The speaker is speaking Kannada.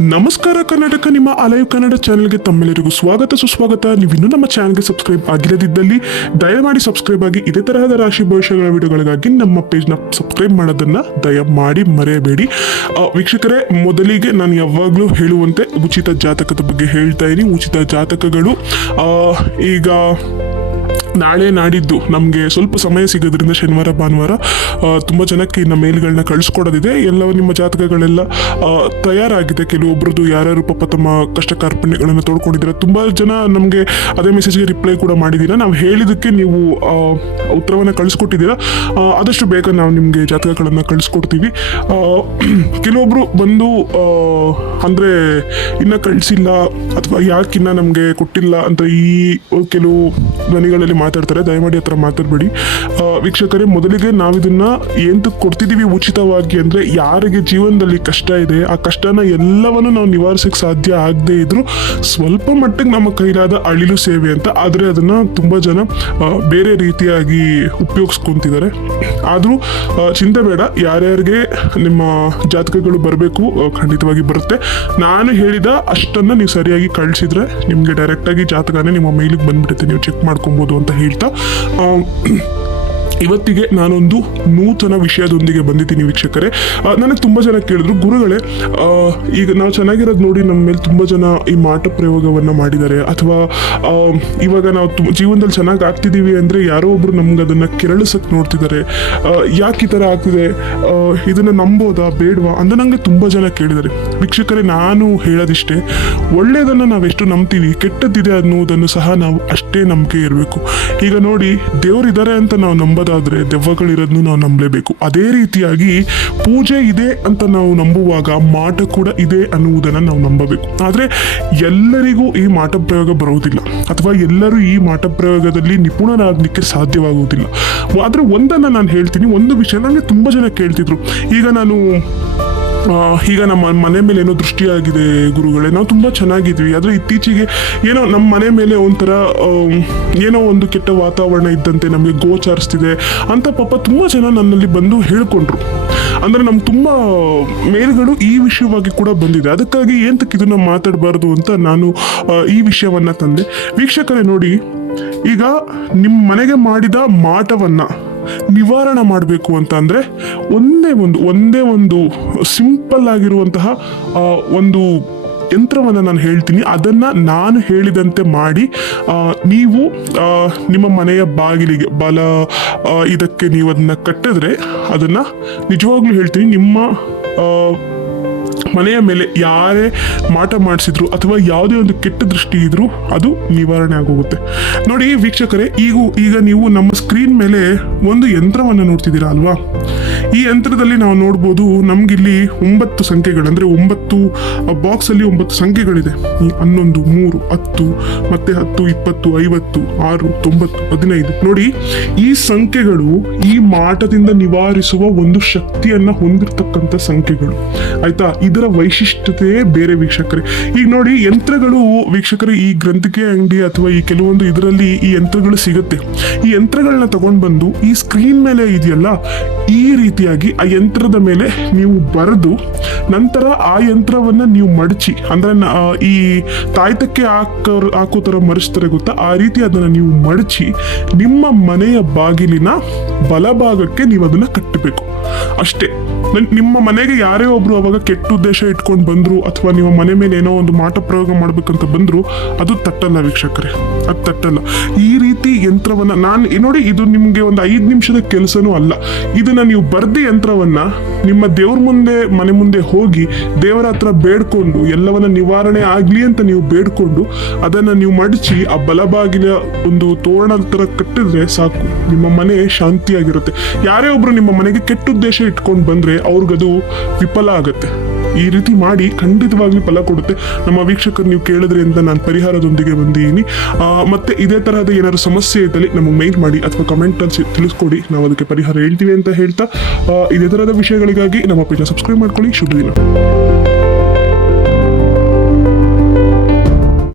ನಮಸ್ಕಾರ ಕರ್ನಾಟಕ, ನಿಮ್ಮ ಅಲೈವ್ ಕನ್ನಡ ಚಾನೆಲ್ಗೆ ತಮ್ಮೆಲ್ಲರಿಗೂ ಸ್ವಾಗತ, ಸುಸ್ವಾಗತ. ನೀವು ಇನ್ನೂ ನಮ್ಮ ಚಾನೆಲ್ಗೆ ಸಬ್ಸ್ಕ್ರೈಬ್ ಆಗಿರದಿದ್ದಲ್ಲಿ ದಯಮಾಡಿ ಸಬ್ಸ್ಕ್ರೈಬ್ ಆಗಿ ಇದೇ ತರಹದ ರಾಶಿ ಭವಿಷ್ಯಗಳ ವಿಡಿಯೋಗಳಿಗಾಗಿ ನಮ್ಮ ಪೇಜ್ನ ಸಬ್ಸ್ಕ್ರೈಬ್ ಮಾಡೋದನ್ನ ದಯಮಾಡಿ ಮರೆಯಬೇಡಿ. ವೀಕ್ಷಕರೇ, ಮೊದಲಿಗೆ ನಾನು ಯಾವಾಗಲೂ ಹೇಳುವಂತೆ ಉಚಿತ ಜಾತಕದ ಬಗ್ಗೆ ಹೇಳ್ತಾ ಇದ್ದೀನಿ. ಉಚಿತ ಜಾತಕಗಳು ಈಗ ನಾಳೆ ನಾಡಿದ್ದು ನಮಗೆ ಸ್ವಲ್ಪ ಸಮಯ ಸಿಗೋದ್ರಿಂದ ಶನಿವಾರ, ಭಾನುವಾರ ತುಂಬ ಜನಕ್ಕೆ ಇನ್ನು ಮೇಲ್ಗಳನ್ನ ಕಳಿಸ್ಕೊಡೋದಿದೆ. ಎಲ್ಲ ನಿಮ್ಮ ಜಾತಕಗಳೆಲ್ಲ ತಯಾರಾಗಿದೆ. ಕೆಲವೊಬ್ಬರದ್ದು ಯಾರ್ಯಾರು ಪಾಪ ತಮ್ಮ ಕಷ್ಟ ಕಾರ್ಪಣ್ಯಗಳನ್ನು ತೋಡ್ಕೊಂಡಿದ್ದಾರೆ ತುಂಬ ಜನ ನಮಗೆ ಅದೇ ಮೆಸೇಜ್ಗೆ ರಿಪ್ಲೈ ಕೂಡ ಮಾಡಿದ್ದೀರಾ. ನಾವು ಹೇಳಿದ್ದಕ್ಕೆ ನೀವು ಉತ್ತರವನ್ನು ಕಳಿಸ್ಕೊಟ್ಟಿದ್ದೀರಾ. ಆದಷ್ಟು ಬೇಗ ನಾವು ನಿಮಗೆ ಜಾತಕಗಳನ್ನು ಕಳಿಸ್ಕೊಡ್ತೀವಿ. ಕೆಲವೊಬ್ಬರು ಬಂದು ಅಂದರೆ ಇನ್ನ ಕಳಿಸಿಲ್ಲ ಅಥವಾ ಯಾಕಿನ್ನ ನಮಗೆ ಕೊಟ್ಟಿಲ್ಲ ಅಂತ ಈ ಕೆಲವು ಧ್ವನಿಗಳಲ್ಲಿ ಮಾತಾಡ್ತಾರೆ, ದಯಮಾಡಿ ಹತ್ರ ಮಾತಾಡಬೇಡಿ. ವೀಕ್ಷಕರೇ, ಮೊದಲಿಗೆ ನಾವಿದನ್ನ ಎಂತಕ್ಕೆ ಕೊಡ್ತಿದ್ದೀವಿ ಉಚಿತವಾಗಿ ಅಂದ್ರೆ ಯಾರಿಗೆ ಜೀವನದಲ್ಲಿ ಕಷ್ಟ ಇದೆ, ಆ ಕಷ್ಟನ ಎಲ್ಲವನ್ನು ನಾವು ನಿವಾರಿಸಕ್ಕೆ ಸಾಧ್ಯ ಆಗದೆ ಇದ್ರು ಸ್ವಲ್ಪ ಮಟ್ಟಿಗೆ ನಮ್ಮ ಕೈಲಾದ ಅಳಿಲು ಸೇವೆ ಅಂತ ಆದರೆ ಅದನ್ನ ತುಂಬಾ ಜನ ಬೇರೆ ರೀತಿಯಾಗಿ ಉಪಯೋಗಿಸ್ಕೊಂತಿದ್ದಾರೆ. ಆದರೂ ಚಿಂತೆ ಬೇಡ, ಯಾರ್ಯಾರಿಗೆ ನಿಮ್ಮ ಜಾತಕಗಳು ಬರಬೇಕು ಖಂಡಿತವಾಗಿ ಬರುತ್ತೆ. ನಾನು ಹೇಳಿದ ಅಷ್ಟನ್ನು ನೀವು ಸರಿಯಾಗಿ ಕಳಿಸಿದ್ರೆ ನಿಮಗೆ ಡೈರೆಕ್ಟಾಗಿ ಜಾತಕನೇ ನಿಮ್ಮ ಮೈಲಿಗೆ ಬಂದ್ಬಿಡುತ್ತೆ, ನೀವು ಚೆಕ್ ಮಾಡ್ಕೊಬೋದು ಅಂತ. ಹೇಳ್ತಾ ಆ, ಇವತ್ತಿಗೆ ನಾನೊಂದು ನೂತನ ವಿಷಯದೊಂದಿಗೆ ಬಂದಿದ್ದೀನಿ ವೀಕ್ಷಕರೇ. ನನಗೆ ತುಂಬ ಜನ ಕೇಳಿದ್ರು, ಗುರುಗಳೇ ಈಗ ನಾವು ಚೆನ್ನಾಗಿರೋದು ನೋಡಿ ನಮ್ಮ ಮೇಲೆ ತುಂಬ ಜನ ಈ ಮಾಟ ಪ್ರಯೋಗವನ್ನು ಮಾಡಿದ್ದಾರೆ. ಅಥವಾ ಇವಾಗ ನಾವು ಜೀವನದಲ್ಲಿ ಚೆನ್ನಾಗಿ ಆಗ್ತಿದ್ದೀವಿ ಅಂದರೆ ಯಾರೋ ಒಬ್ರು ನಮ್ಗೆ ಅದನ್ನು ಕೆರಳಿಸಕ್ಕೆ ನೋಡ್ತಿದ್ದಾರೆ. ಯಾಕೆ ಈ ಥರ ಆಗ್ತಿದೆ? ಇದನ್ನು ನಂಬೋದಾ, ಬೇಡವಾ ಅಂತ ನನಗೆ ತುಂಬ ಜನ ಕೇಳಿದ್ದಾರೆ. ವೀಕ್ಷಕರೇ, ನಾನು ಹೇಳೋದಿಷ್ಟೇ ಒಳ್ಳೆಯದನ್ನು ನಾವೆಷ್ಟು ನಂಬ್ತೀವಿ, ಕೆಟ್ಟದ್ದಿದೆ ಅನ್ನೋದನ್ನು ಸಹ ನಾವು ಅಷ್ಟೇ ನಂಬಿಕೆ ಇರಬೇಕು. ಈಗ ನೋಡಿ, ದೇವರಿದ್ದಾರೆ ಅಂತ ನಾವು ನಂಬೋದಾದ್ರೆ ದೆವ್ವಗಳಿರೋದನ್ನು ನಾವು ನಂಬಲೇಬೇಕು. ಅದೇ ರೀತಿಯಾಗಿ ಪೂಜೆ ಇದೆ ಅಂತ ನಾವು ನಂಬುವಾಗ ಮಾಟ ಕೂಡ ಇದೆ ಅನ್ನುವುದನ್ನು ನಾವು ನಂಬಬೇಕು. ಆದರೆ ಎಲ್ಲರಿಗೂ ಈ ಮಾಟ ಪ್ರಯೋಗ ಬರುವುದಿಲ್ಲ ಅಥವಾ ಎಲ್ಲರೂ ಈ ಮಾಟ ಪ್ರಯೋಗದಲ್ಲಿ ನಿಪುಣರಾಗಲಿಕ್ಕೆ ಸಾಧ್ಯವಾಗುವುದಿಲ್ಲ. ಆದರೆ ಒಂದನ್ನು ನಾನು ಹೇಳ್ತೀನಿ, ಒಂದು ವಿಷಯ ನನಗೆ ತುಂಬ ಜನ ಕೇಳ್ತಿದ್ರು. ಈಗ ನಾನು ಈಗ ನಮ್ಮ ಮನೆ ಮೇಲೆ ಏನೋ ದೃಷ್ಟಿಯಾಗಿದೆ ಗುರುಗಳೇ. ನಾವು ತುಂಬ ಚೆನ್ನಾಗಿದ್ವಿ. ಆದರೆ ಇತ್ತೀಚೆಗೆ ಏನೋ ನಮ್ಮ ಮನೆ ಮೇಲೆ ಒಂಥರ ಏನೋ ಒಂದು ಕೆಟ್ಟ ವಾತಾವರಣ ಇದ್ದಂತೆ ನಮಗೆ ಗೋಚರಿಸ್ತಿದೆ ಅಂತ ಪಾಪ ತುಂಬ ಜನ ನನ್ನಲ್ಲಿ ಬಂದು ಹೇಳ್ಕೊಂಡ್ರು. ಅಂದರೆ ನಮ್ಗೆ ತುಂಬ ಮೇಲ್ಗಳು ಈ ವಿಷಯವಾಗಿ ಕೂಡ ಬಂದಿದೆ. ಅದಕ್ಕಾಗಿ ಏಂತಕ್ಕೆ ಇದನ್ನು ಮಾತಾಡಬಾರ್ದು ಅಂತ ನಾನು ಈ ವಿಷಯವನ್ನು ತಂದೆ. ವೀಕ್ಷಕರೇ ನೋಡಿ, ಈಗ ನಿಮ್ಮ ಮನೆಗೆ ಮಾಡಿದ ಮಾಟವನ್ನ ನಿವಾರಣೆ ಮಾಡಬೇಕು ಅಂತ ಅಂದರೆ ಒಂದೇ ಒಂದು ಒಂದೇ ಒಂದು ಸಿಂಪಲ್ ಆಗಿರುವಂತಹ ಒಂದು ಯಂತ್ರವನ್ನು ನಾನು ಹೇಳ್ತೀನಿ. ಅದನ್ನು ನಾನು ಹೇಳಿದಂತೆ ಮಾಡಿ ನೀವು ನಿಮ್ಮ ಮನೆಯ ಬಾಗಿಲಿಗೆ, ಬಲ ಇದಕ್ಕೆ ನೀವು ಅದನ್ನು ಕಟ್ಟಿದ್ರೆ ಅದನ್ನು ನಿಜವಾಗ್ಲೂ ಹೇಳ್ತೀನಿ. ನಿಮ್ಮ ಮನೆಯ ಮೇಲೆ ಯಾರೇ ಮಾಟ ಮಾಡಿಸಿದ್ರು ಅಥವಾ ಯಾವುದೇ ಒಂದು ಕೆಟ್ಟ ದೃಷ್ಟಿ ಇದ್ರೂ ಅದು ನಿವಾರಣೆ ಆಗೋಗುತ್ತೆ. ನೋಡಿ ವೀಕ್ಷಕರೇ, ಈಗ ಈಗ ನೀವು ನಮ್ಮ ಸ್ಕ್ರೀನ್ ಮೇಲೆ ಒಂದು ಯಂತ್ರವನ್ನು ನೋಡ್ತಿದ್ದೀರಾ ಅಲ್ವಾ? ಈ ಯಂತ್ರದಲ್ಲಿ ನಾವು ನೋಡ್ಬೋದು ನಮ್ಗಿಲ್ಲಿ ಒಂಬತ್ತು ಸಂಖ್ಯೆಗಳು, ಅಂದ್ರೆ ಒಂಬತ್ತು ಬಾಕ್ಸ್ ಅಲ್ಲಿ ಒಂಬತ್ತು ಸಂಖ್ಯೆಗಳಿದೆ. ಹನ್ನೊಂದು, ಮೂರು, ಹತ್ತು, ಮತ್ತೆ ಹತ್ತು, ಇಪ್ಪತ್ತು, ಐವತ್ತು, ಆರು, ತೊಂಬತ್ತು, ಹದಿನೈದು. ನೋಡಿ, ಈ ಸಂಖ್ಯೆಗಳು ಈ ಮಾಟದಿಂದ ನಿವಾರಿಸುವ ಒಂದು ಶಕ್ತಿಯನ್ನ ಹೊಂದಿರತಕ್ಕಂಥ ಸಂಖ್ಯೆಗಳು. ಆಯ್ತಾ? ಇದರ ವೈಶಿಷ್ಟ್ಯತೆಯೇ ಬೇರೆ ವೀಕ್ಷಕರೇ. ಈಗ ನೋಡಿ, ಯಂತ್ರಗಳು, ವೀಕ್ಷಕರು, ಈ ಗ್ರಂಥಿಕೆ ಅಂಗಡಿ ಅಥವಾ ಈ ಕೆಲವೊಂದು ಇದರಲ್ಲಿ ಈ ಯಂತ್ರಗಳು ಸಿಗುತ್ತೆ. ಈ ಯಂತ್ರಗಳನ್ನ ತಗೊಂಡು ಬಂದು ಈ ಸ್ಕ್ರೀನ್ ಮೇಲೆ ಇದೆಯಲ್ಲ, ಈ ರೀತಿಯಾಗಿ ಆ ಯಂತ್ರದ ಮೇಲೆ ನೀವು ಬರೆದು ನಂತರ ಆ ಯಂತ್ರವನ್ನ ನೀವು ಮಡಚಿ, ಅಂದರೆ ಈ ತಾಯ್ತಕ್ಕೆ ಹಾಕೋ ಹಾಕೋ ಥರ ಮರೆಸ್ತಾರೆ ಗೊತ್ತಾ? ಆ ರೀತಿ ಅದನ್ನ ನೀವು ಮಡಚಿ ನಿಮ್ಮ ಮನೆಯ ಬಾಗಿಲಿನ ಬಲಭಾಗಕ್ಕೆ ನೀವು ಅದನ್ನು ಕಟ್ಟಬೇಕು. ಅಷ್ಟೇ. ನಿಮ್ಮ ಮನೆಗೆ ಯಾರೇ ಒಬ್ರು ಅವಾಗ ಕೆಟ್ಟ ಉದ್ದೇಶ ಇಟ್ಕೊಂಡು ಬಂದ್ರು, ಅಥವಾ ನಿಮ್ಮ ಮನೆ ಮೇಲೆ ಏನೋ ಒಂದು ಮಾಟ ಪ್ರಯೋಗ ಮಾಡ್ಬೇಕಂತ ಬಂದ್ರು, ಅದು ತಟ್ಟಲ್ಲ ವೀಕ್ಷಕರೇ. ಅದು ತಟ್ಟಲ್ಲ. ಈ ರೀತಿ ಯಂತ್ರವನ್ನ ನಾನು ನೋಡಿ ಇದು ನಿಮ್ಗೆ ಒಂದು ಐದು ನಿಮಿಷದ ಕೆಲಸನೂ ಅಲ್ಲ. ಇದನ್ನ ನೀವು ಬರ್ದಿ ಯಂತ್ರವನ್ನ, ನಿಮ್ಮ ದೇವ್ರ ಮುಂದೆ, ಮನೆ ಮುಂದೆ ಹೋಗಿ, ದೇವರ ಹತ್ರ ಬೇಡ್ಕೊಂಡು, ಎಲ್ಲವನ್ನ ನಿವಾರಣೆ ಆಗ್ಲಿ ಅಂತ ನೀವು ಬೇಡ್ಕೊಂಡು, ಅದನ್ನ ನೀವು ಮಡಚಿ, ಆ ಬಲಬಾಗಿಲ ಒಂದು ತೋರಣ ತರ ಕಟ್ಟಿದ್ರೆ ಸಾಕು. ನಿಮ್ಮ ಮನೆ ಶಾಂತಿಯಾಗಿರುತ್ತೆ. ಯಾರೇ ಒಬ್ರು ನಿಮ್ಮ ಮನೆಗೆ ಕೆಟ್ಟ ಉದ್ದೇಶ ಇಟ್ಕೊಂಡು ಬಂದ್ರೆ ಅವ್ರಿಗದು ವಿಫಲ ಆಗುತ್ತೆ. ಈ ರೀತಿ ಮಾಡಿ ಖಂಡಿತವಾಗ್ಲೂ ಫಲ ಕೊಡುತ್ತೆ. ನಮ್ಮ ವೀಕ್ಷಕರು ನೀವು ಕೇಳಿದ್ರೆ ಅಂತ ನಾನು ಪರಿಹಾರದೊಂದಿಗೆ ಬಂದಿದ್ದೀನಿ. ಮತ್ತೆ ಇದೇ ತರಹದ ಏನಾದ್ರು ಸಮಸ್ಯೆ ಇದ್ದಲ್ಲಿ ನಮಗೆ ಮೇಲ್ ಮಾಡಿ ಅಥವಾ ಕಮೆಂಟ್ ಅಲ್ಲಿ ತಿಳಿಸ್ಕೊಡಿ. ನಾವು ಅದಕ್ಕೆ ಪರಿಹಾರ ಹೇಳ್ತೀವಿ ಅಂತ ಹೇಳ್ತಾ ಇದೇ ತರಹದ ವಿಷಯಗಳಿಗಾಗಿ ನಮ್ಮ ಪೇಜ್ ಸಬ್ಸ್ಕ್ರೈಬ್ ಮಾಡ್ಕೊಳ್ಳಿ. ಶುಭ ದಿನ.